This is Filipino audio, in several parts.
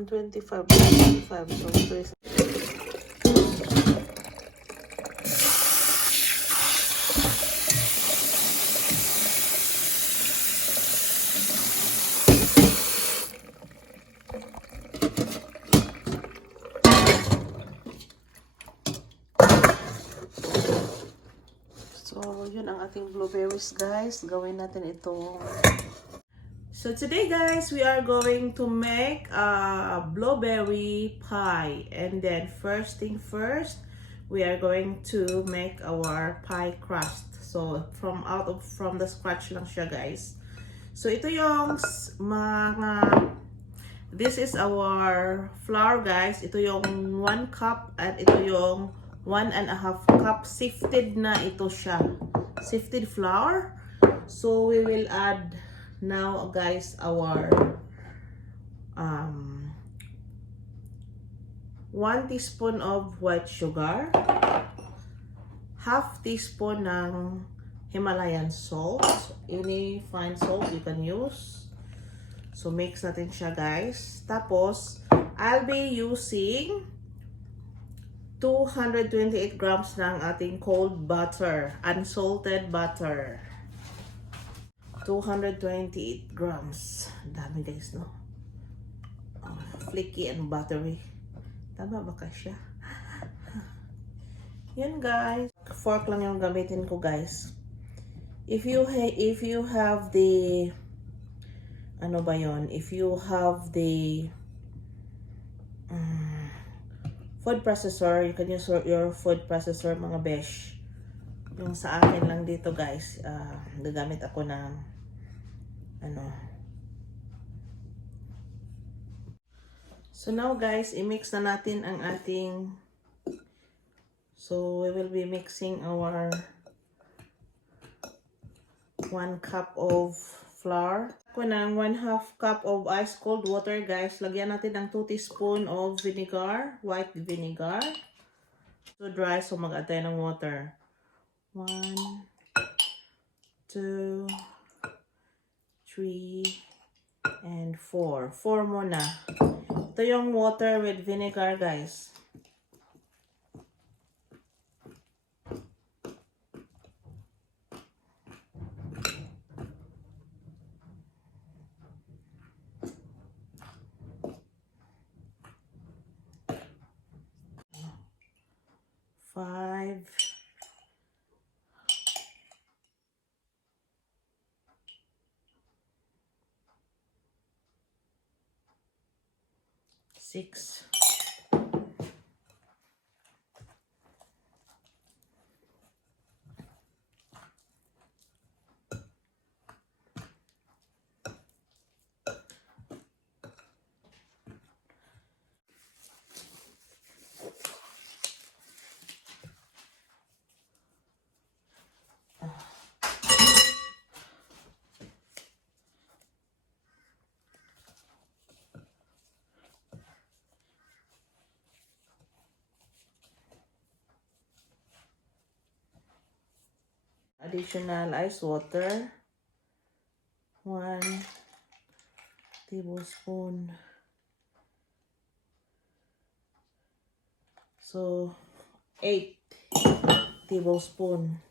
125, 125. So, ito is so, yun ang ating blueberries, guys. Gawin natin itong... So, today, guys, we are going to make a blueberry pie. And then, first thing first, we are going to make our pie crust. So, from the scratch lang siya, guys. So, ito yung mga... This is our flour, guys. Ito yung 1 cup at ito yung 1.5 cup. Sifted na ito siya. Sifted flour. So, we will add now, guys, our 1 teaspoon of white sugar, half teaspoon ng Himalayan salt. Any fine salt you can use. So, mix natin siya, guys. Tapos, I'll be using 228 grams ng ating cold butter, unsalted butter. 228 grams. Ang dami, guys, no? Flaky and buttery. Tama ba siya? Yan, guys. Fork lang yung gamitin ko, guys. If you have the ano ba yon? If you have the food processor, you can use your food processor, mga besh. Yung sa akin lang dito, guys, gagamit ako ng ano. So now, guys, i-mix na natin ang ating, so we will be mixing our 1 cup of flour. Ako ng 1/2 cup of ice cold water, guys. Lagyan natin ng 2 teaspoon of vinegar, white vinegar. So dry, so mag-add tayo ng water. 1, 2, 3, and 4. 4 muna. Ito yung water with vinegar, guys. Five. 6. Additional ice water, 1 tablespoon. So 8 tablespoon.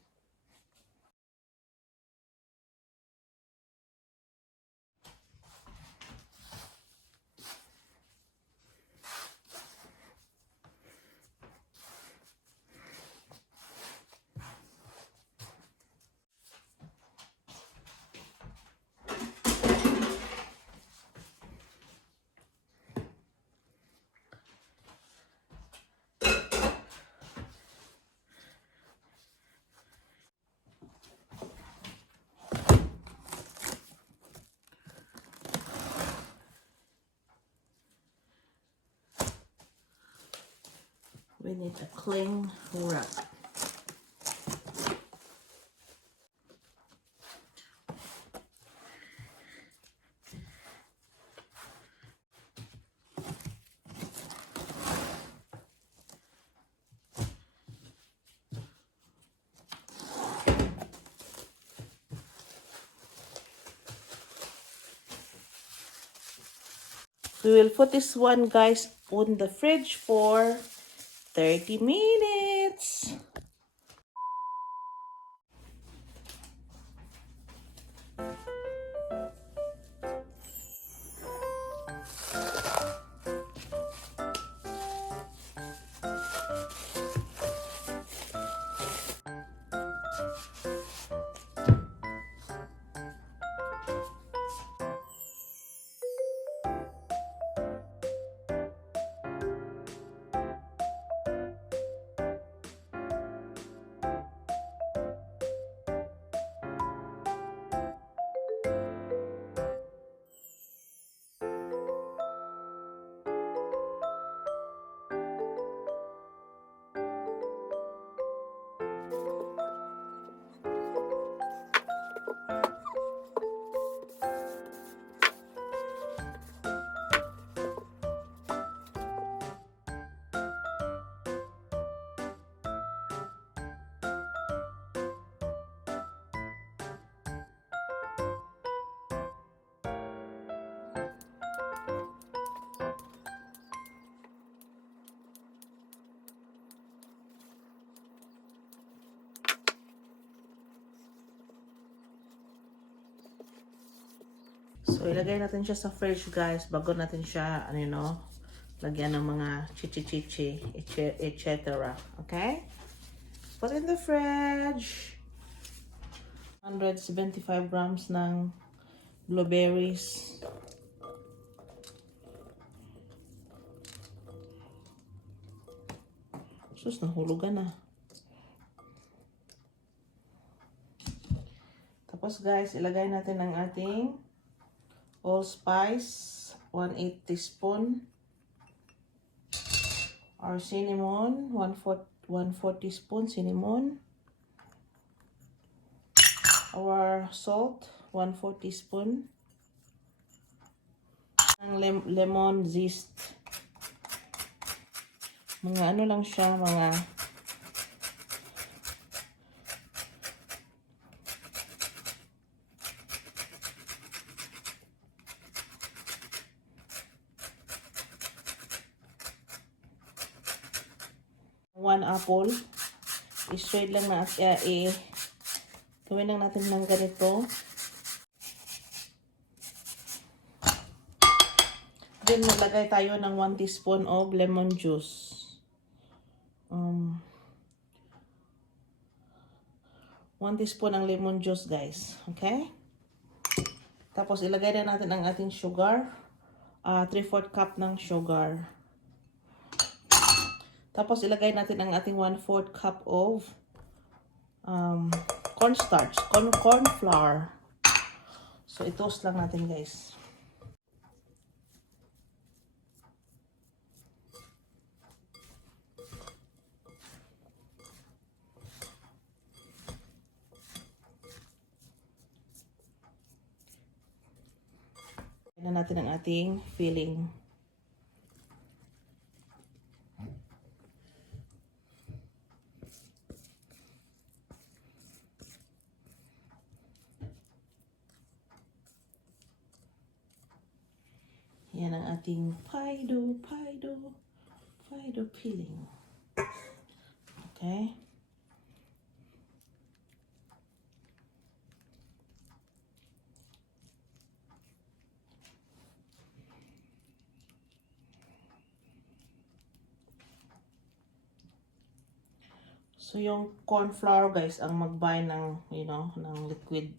We need a cling wrap. We will put this one, guys, on the fridge for 30 minutes. So, ilagay natin siya sa fridge, guys, bago natin siya, lagyan ng mga chichi-chichi, etc. Okay? Put in the fridge. 175 grams ng blueberries. Sus, nahulugan na. Tapos, guys, ilagay natin ang ating allspice, 1/8 teaspoon. Our cinnamon, 1/4 teaspoon cinnamon. Our salt, 1/4 teaspoon. Ang lemon zest. Mga ano lang siya, mga one apple. I-shred lang na gawin lang natin ng ganito. Then maglagay tayo ng 1 teaspoon of lemon juice. 1 teaspoon ng lemon juice, guys. Okay? Tapos ilagay na natin ang ating sugar. 3/4 cup ng sugar. Tapos ilagay natin ang ating 1/4 cup of cornstarch, corn flour. So i-toast lang natin, guys. Na natin ang ating filling. Yan ang ating pie dough filling. Okay? So, yung corn flour, guys, ang mag-bind ng, ng liquid.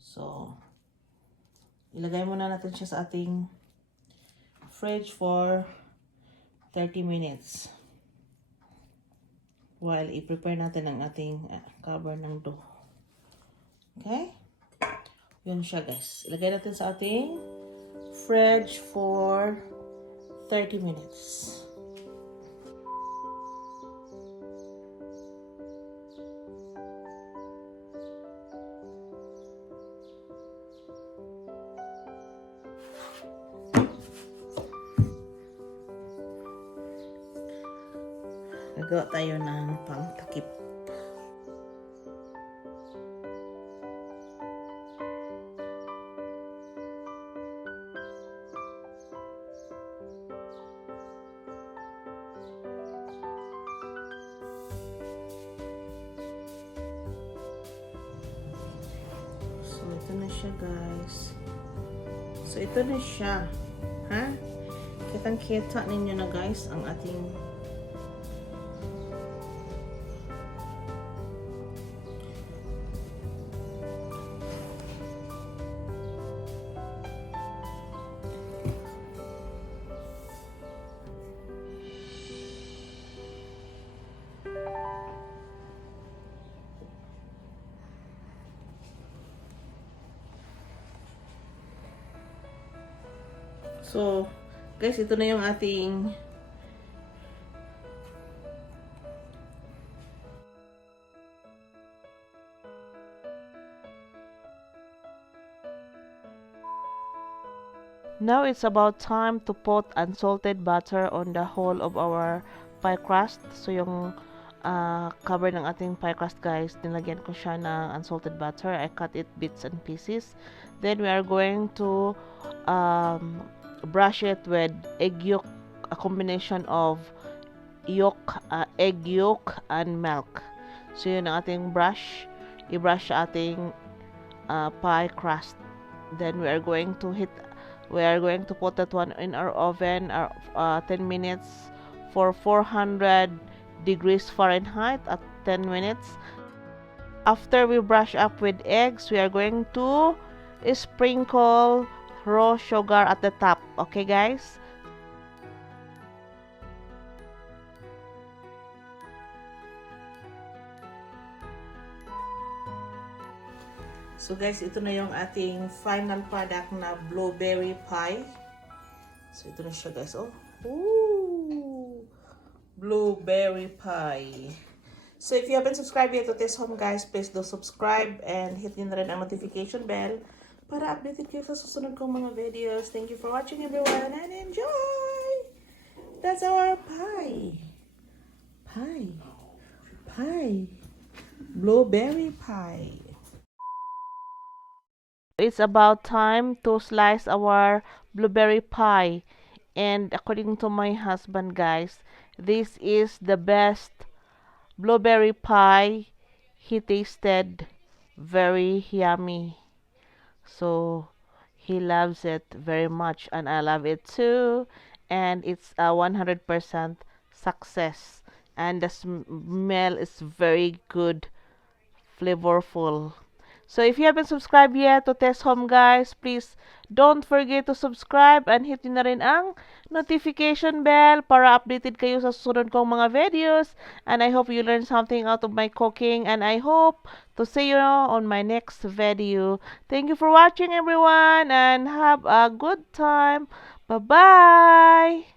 So, ilagay muna natin siya sa ating fridge for 30 minutes. While i-prepare natin ang ating cover ng dough. Okay? Yun siya, guys. Ilagay natin sa ating fridge for 30 minutes. Gagawa tayo ng pangtakip. ito na siya, guys. So, ito na siya. Ha? Kitang-kita ninyo na, guys, ang ating So, guys, ito na yung ating now it's about time to put unsalted butter on the whole of our pie crust. So, yung cover ng ating pie crust, guys, nilagyan ko siya ng unsalted butter. I cut it bits and pieces. Then, we are going to brush it with egg yolk, a combination of yolk, egg yolk and milk. So yun ang ating brush. I-brush sa ating pie crust. Then we are going to put that one in our oven 10 minutes for 400 degrees Fahrenheit at 10 minutes. After we brush up with eggs, we are going to sprinkle raw sugar at the top. Okay, guys? So, guys, ito na yung ating final product na blueberry pie. So, ito na siya, guys. Oh, ooh, blueberry pie. So, if you haven't subscribed yet to this home, guys, please do subscribe and hit nyo na rin ang notification bell para updated kayo sa susunod kong mga videos. Thank you for watching, everyone, and enjoy! That's our pie. Pie. Blueberry pie. It's about time to slice our blueberry pie. And according to my husband, guys, this is the best blueberry pie he tasted. Very yummy. So he loves it very much and I love it too. And it's a 100% success. And the smell is very good, flavorful. So if you haven't subscribed yet to Test Home, guys, please don't forget to subscribe and hit nyo na rin ang notification bell para updated kayo sa susunod kong mga videos. And I hope you learned something out of my cooking and I hope to see you on my next video. Thank you for watching, everyone, and have a good time. Bye-bye!